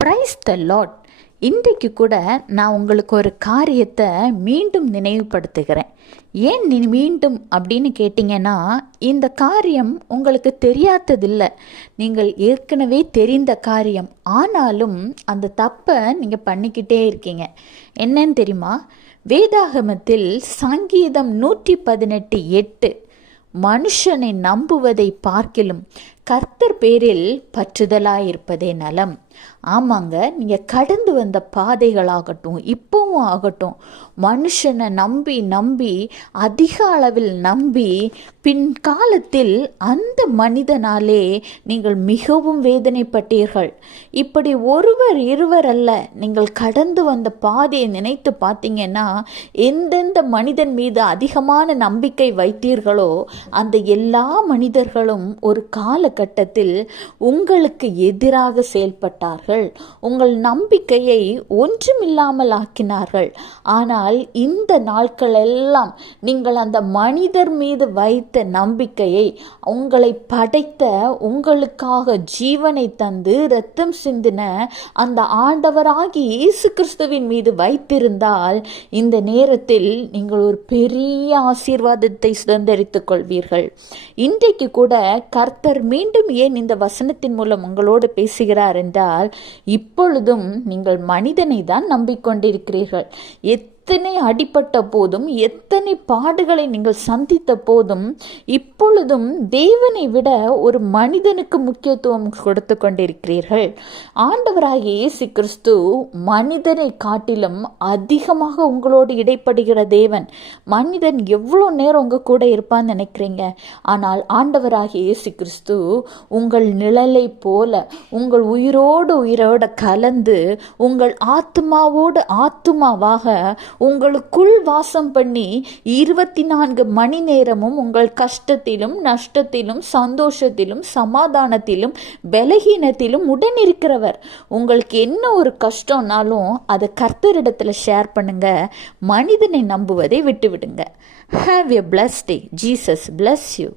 Praise the Lord. இன்றைக்கு கூட நான் உங்களுக்கு ஒரு காரியத்தை மீண்டும் நினைவுபடுத்துகிறேன். ஏன் நீ மீண்டும் அப்படின்னு கேட்டிங்கன்னா, இந்த காரியம் உங்களுக்கு தெரியாததில்லை, நீங்கள் ஏற்கனவே தெரிந்த காரியம். ஆனாலும் அந்த தப்பை நீங்கள் பண்ணிக்கிட்டே இருக்கீங்க. என்னன்னு தெரியுமா? வேதாகமத்தில் சங்கீதம் 118:8, மனுஷனை நம்புவதை பார்க்கிலும் கர்த்தர் பேரில் பற்றுதலாயிருப்பதே நலம். ஆமாங்க, நீங்கள் கடந்து வந்த பாதைகளாகட்டும், இப்போவும் ஆகட்டும், மனுஷனை நம்பி நம்பி அதிக அளவில் நம்பி பின்காலத்தில் அந்த மனிதனாலே நீங்கள் மிகவும் வேதனைப்பட்டீர்கள். இப்படி ஒருவர் இருவர் அல்ல, நீங்கள் கடந்து வந்த பாதையை நினைத்து பார்த்தீங்கன்னா, எந்தெந்த மனிதன் மீது அதிகமான நம்பிக்கை வைத்தீர்களோ அந்த எல்லா மனிதர்களும் ஒரு காலகட்டத்தில் உங்களுக்கு எதிராக செயல்பட்டார்கள். உங்கள் நம்பிக்கையை ஒன்றுமில்லாமல் ஆக்கினார்கள். ஆனால் இந்த நாட்கள் எல்லாம் நீங்கள் அந்த மனிதர் மீது வைத்த நம்பிக்கையை, உங்களை படைத்த, உங்களுக்காக ஜீவனை தந்து இரத்தம் சிந்தின அந்த ஆண்டவராகி இயேசு கிறிஸ்துவின் மீது வைத்திருந்தால் இந்த நேரத்தில் நீங்கள் ஒரு பெரிய ஆசீர்வாதத்தை சுதந்தரித்துக் கொள்வீர்கள். இன்றைக்கு கூட கர்த்தர் மீண்டும் ஏன் இந்த வசனத்தின் மூலம் உங்களோடு பேசுகிறார் என்றால், இப்பொழுதும் நீங்கள் மனிதனை தான் நம்பிக்கொண்டிருக்கிறீர்கள். எத்தனை அடிபட்ட போதும், எத்தனை பாடுகளை நீங்கள் சந்தித்த போதும், இப்பொழுதும் தேவனை விட ஒரு மனிதனுக்கு முக்கியத்துவம் கொடுத்து கொண்டிருக்கிறீர்கள். ஆண்டவராகிய இயேசு கிறிஸ்து மனிதனை காட்டிலும் அதிகமாக உங்களோடு இடைப்படுகிற தேவன். மனிதன் எவ்வளோ நேரம் உங்கள் கூட இருப்பான்னு நினைக்கிறீங்க? ஆனால் ஆண்டவராகிய இயேசு கிறிஸ்து உங்கள் நிழலை போல உங்கள் உயிரோடு கலந்து உங்கள் ஆத்மாவோடு ஆத்மாவாக உங்களுக்குள் வாசம் பண்ணி 24 மணி நேரமும் உங்கள் கஷ்டத்திலும் நஷ்டத்திலும் சந்தோஷத்திலும் சமாதானத்திலும் பலகீனத்திலும் உடன் இருக்கிறவர். உங்களுக்கு என்ன ஒரு கஷ்டம்னாலும் அதை கர்த்தரிடத்தில் ஷேர் பண்ணுங்க. மனிதனை நம்புவதை விட்டுவிடுங்க. Have a blessed day. Jesus bless you.